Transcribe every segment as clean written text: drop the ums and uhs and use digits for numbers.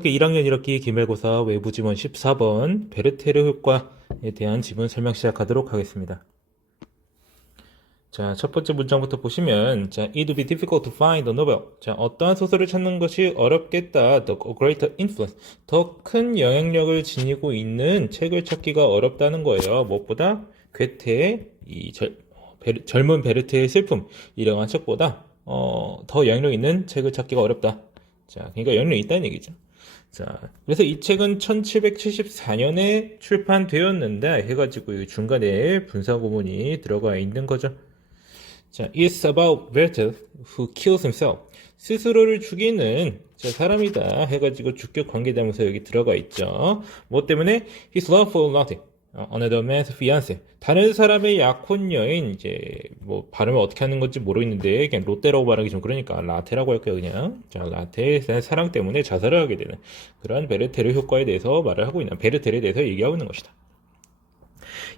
이렇게 1학년 1학기 기말고사 외부 지문 14번 베르테르 효과에 대한 지문 설명 시작하도록 하겠습니다. 자, 첫 번째 문장부터 보시면, 자, it would be difficult to find a novel. 자, 어떠한 소설을 찾는 것이 어렵겠다. The greater influence. 더 큰 영향력을 지니고 있는 책을 찾기가 어렵다는 거예요. 무엇보다 괴테의 젊은 베르테의 슬픔, 이러한 책보다 더 영향력 있는 책을 찾기가 어렵다. 자, 그러니까 영향력이 있다는 얘기죠. 자, 그래서 이 책은 1774년에 출판되었는데 해가지고 중간에 분사구문이 들어가 있는 거죠. 자, it's about Werther who kills himself. 스스로를 죽이는 사람이다 해가지고 주격 관계대명사 여기 들어가 있죠. 뭐 때문에 his love for nothing. another man's fiancé. 다른 사람의 약혼 여인, 이제, 뭐, 발음을 어떻게 하는 건지 모르겠는데, 그냥 롯데라고 말하기 좀 그러니까, 라테라고 할게요, 그냥. 자, 라테의 사랑 때문에 자살을 하게 되는 그런 베르테르 효과에 대해서 말을 하고 있는, 베르테르에 대해서 얘기하고 있는 것이다.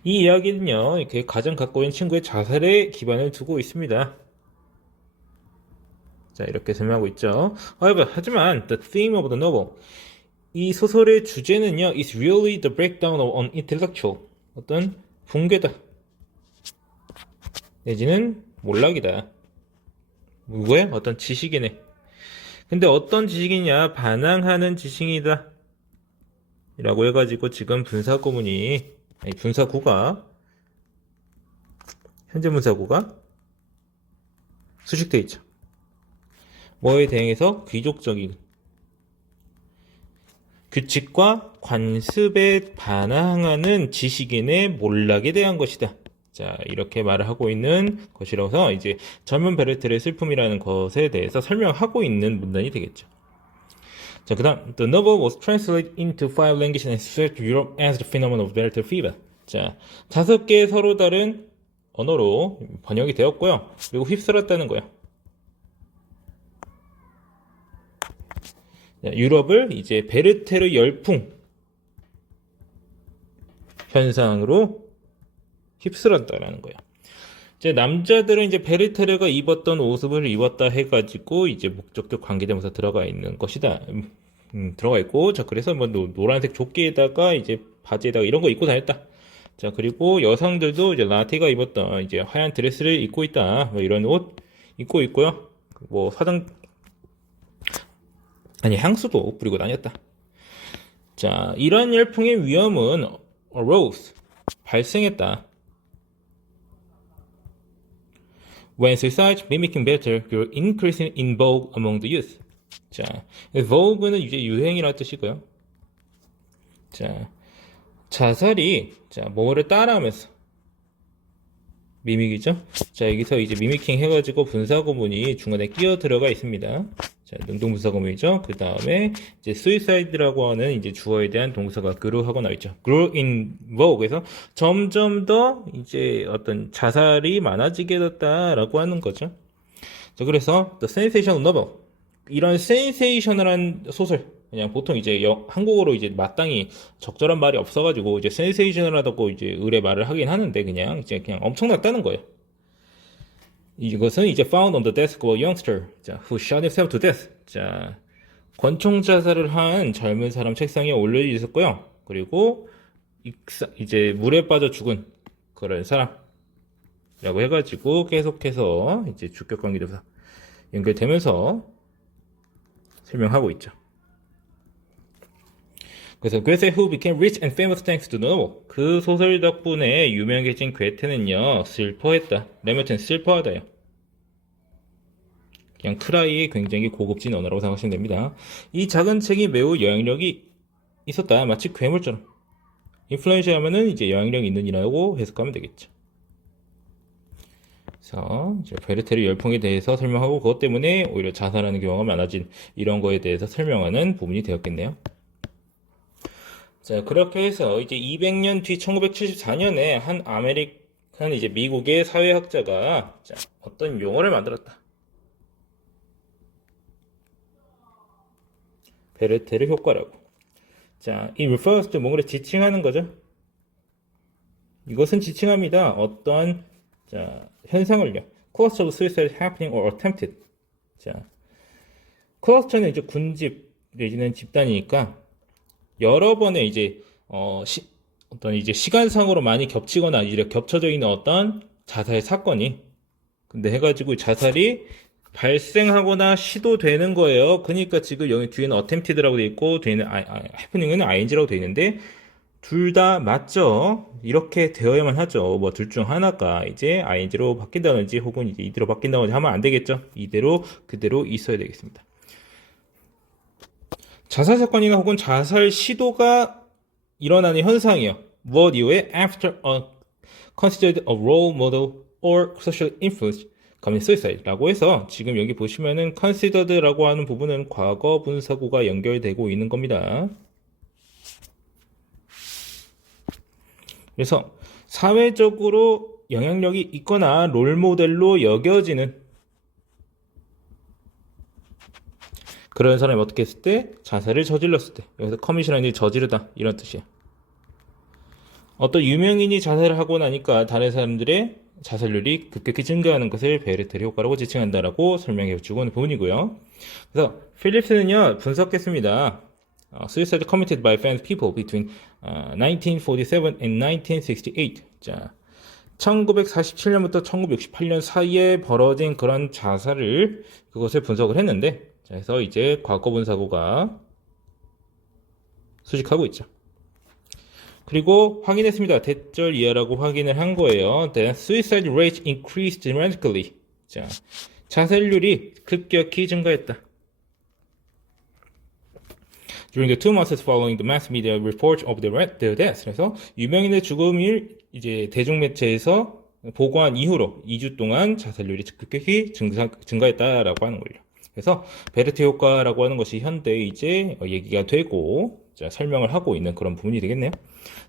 이 이야기는요, 이렇게 가장 갖고 있는 친구의 자살에 기반을 두고 있습니다. 자, 이렇게 설명하고 있죠. 하지만, the theme of the novel. 이 소설의 주제는요, is really the breakdown of an intellectual. 어떤 붕괴다. 내지는 몰락이다. 왜? 어떤 지식이네. 근데 어떤 지식이냐? 반항하는 지식이다. 라고 해가지고 지금 분사구가, 현재 분사구가 수식되어 있죠. 뭐에 대응해서 귀족적인 규칙과 관습에 반항하는 지식인의 몰락에 대한 것이다. 자, 이렇게 말을 하고 있는 것이라서 이제 젊은 베르테르의 슬픔이라는 것에 대해서 설명하고 있는 문단이 되겠죠. 자, 그 다음, the novel was translated into 5 languages and spread to Europe as the phenomenon of Werther fever. 자, 5개의 서로 다른 언어로 번역이 되었고요. 그리고 휩쓸었다는 거예요. 유럽을 이제 베르테르 열풍 현상으로 휩쓸었다라는 거예요. 이제 남자들은 이제 베르테르가 입었던 옷을 입었다 해가지고 이제 목적격 관계대명사 들어가 있는 것이다. 들어가 있고, 자, 그래서 뭐 노란색 조끼에다가 이제 바지에다가 이런 거 입고 다녔다. 자, 그리고 여성들도 이제 라테가 입었던 이제 하얀 드레스를 입고 있다. 뭐 이런 옷 입고 있고요. 뭐 향수도 뿌리고 다녔다. 자, 이런 열풍의 위험은 arose, 발생했다. When suicide mimicking better grew increasing in vogue among the youth. 자, vogue는 이제 유행이라는 뜻이고요. 자, 자살이, 뭐를 따라하면서, 미믹이죠? 자, 여기서 이제 미미킹 해가지고 분사구문이 중간에 끼어 들어가 있습니다. 자, 능동분사구문이죠. 그 다음에 이제 suicide라고 하는 이제 주어에 대한 동사가 grew 하고 나와 있죠. grew in vogue. 그래서 점점 더 이제 어떤 자살이 많아지게 됐다라고 하는 거죠. 자, 그래서 the sensational novel. 이런 센세이셔널한 소설. 그냥 보통 이제 한국어로 이제 마땅히 적절한 말이 없어가지고 이제 센세이셔널하다고 이제 의뢰 말을 하긴 하는데 그냥 엄청났다는 거예요. 이것은 이제 found on the desk of a youngster, 자, who shot himself to death. 자, 권총 자살을 한 젊은 사람 책상에 올려 있었고요. 그리고 이제 물에 빠져 죽은 그런 사람이라고 해가지고 계속해서 이제 주격 관계대명사 연결되면서 설명하고 있죠. 그래서 괴테 who became rich and famous thanks to the novel. 그 소설 덕분에 유명해진 괴테는요, 슬퍼했다. 레메튼 슬퍼하다요. 그냥 크라이의 굉장히 고급진 언어라고 생각하시면 됩니다. 이 작은 책이 매우 영향력이 있었다. 마치 괴물처럼. 인플루엔셜 하면은 이제 영향력 있는 이라고 해석하면 되겠죠. 그래서 이제 베르테르 열풍에 대해서 설명하고 그것 때문에 오히려 자살하는 경우가 많아진 이런 거에 대해서 설명하는 부분이 되었겠네요. 자, 그렇게 해서 이제 200년 뒤 1974년에 한 이제 미국의 사회학자가 어떤 용어를 만들었다. 베르테르 효과라고. 자, it refers to 뭔가를 지칭하는 거죠. 이것은 지칭합니다. 어떠한 현상을요. cluster of suicide happening or attempted. 자, 클러스터는 이제 군집, 내지는 집단이니까 여러 번의 이제 어떤 이제 시간상으로 많이 겹치거나 이제 겹쳐져 있는 어떤 자살 사건이 근데 해가지고 자살이 발생하거나 시도되는 거예요. 그러니까 지금 여기 뒤에는 attempted라고 돼 있고 뒤에는 happening은 ing라고 돼 있는데 둘 다 맞죠? 이렇게 되어야만 하죠. 뭐 둘 중 하나가 이제 ing로 바뀐다든지 혹은 이제 이대로 바뀐다든지 하면 안 되겠죠. 이대로 그대로 있어야 되겠습니다. 자살 사건이나 혹은 자살 시도가 일어나는 현상이요. 무엇 이후에 after a considered a role model or social influence commit suicide라고 해서 지금 여기 보시면은 considered라고 하는 부분은 과거 분사구가 연결되고 있는 겁니다. 그래서 사회적으로 영향력이 있거나 롤모델로 여겨지는 그런 사람이 어떻게 했을 때 자살을 저질렀을 때 여기서 커밋이라는 저지르다 이런 뜻이에요. 어떤 유명인이 자살을 하고 나니까 다른 사람들의 자살률이 급격히 증가하는 것을 베르테르 효과라고 지칭한다라고 설명해 주고 있는 부분이고요. 그래서 필립스는요 분석했습니다. Suicide committed by famous people between 1947 and 1968. 자, 1947년부터 1968년 사이에 벌어진 그런 자살을 그것을 분석을 했는데, 자, 그래서 이제 과거 분사구가 수식하고 있죠. 그리고 확인했습니다. 대절 이하라고 확인을 한 거예요. The suicide rate increased dramatically. 자, 자살률이 급격히 증가했다. During the 2 months following the mass media report of the death. 그래서 유명인의 죽음을 이제 대중매체에서 보고한 이후로 2주 동안 자살률이 급격히 증가했다라고 하는 거예요. 그래서 베르테 효과라고 하는 것이 현대에 이제 얘기가 되고 자, 설명을 하고 있는 그런 부분이 되겠네요.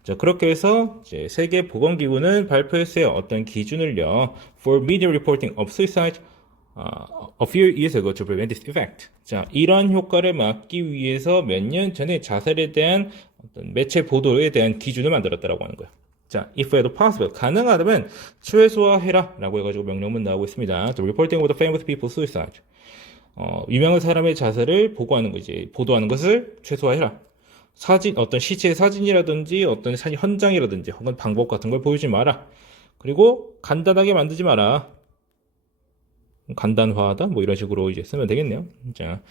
자, 그렇게 해서 이제 세계보건기구는 발표했어요. 어떤 기준을요. For media reporting of suicide a few years ago to prevent this effect. 자, 이런 효과를 막기 위해서 몇 년 전에 자살에 대한 어떤 매체 보도에 대한 기준을 만들었다라고 하는 거예요. 자, if at possible, 가능하다면 최소화해라 라고 해가지고 명령문 나오고 있습니다. The reporting of the famous people's suicide. 유명한 사람의 자살을 보고하는 거, 이제 보도하는 것을 최소화해라. 사진, 어떤 시체의 사진이라든지 어떤 현장이라든지 혹은 방법 같은 걸 보여주지 마라. 그리고 간단하게 만들지 마라. 간단화하다 뭐 이런 식으로 이제 쓰면 되겠네요. 자,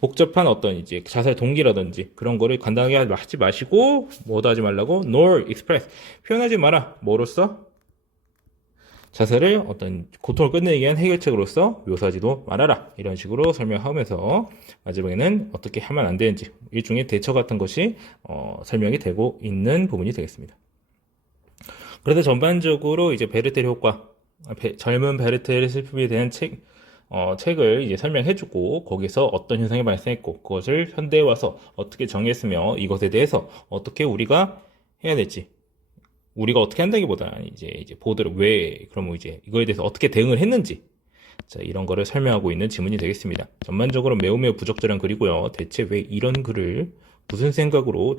복잡한 어떤 이제 자살 동기라든지 그런 거를 간단하게 하지 마시고 뭐도 하지 말라고 nor express 표현하지 마라. 뭐로써? 자살을 어떤 고통을 끝내기 위한 해결책으로서 묘사하지도 말아라. 이런 식으로 설명하면서 마지막에는 어떻게 하면 안 되는지 일종의 대처 같은 것이 설명이 되고 있는 부분이 되겠습니다. 그래서 전반적으로 이제 베르테르 효과 젊은 베르테르 슬픔에 대한 책을 이제 설명해주고 거기서 어떤 현상이 발생했고 그것을 현대에 와서 어떻게 정했으며 이것에 대해서 어떻게 우리가 해야 될지 우리가 어떻게 한다기보다 이제 보도를 그러면 이제 이거에 대해서 어떻게 대응을 했는지 자, 이런 거를 설명하고 있는 지문이 되겠습니다. 전반적으로 매우 부적절한 글이고요. 대체 왜 이런 글을 무슨 생각으로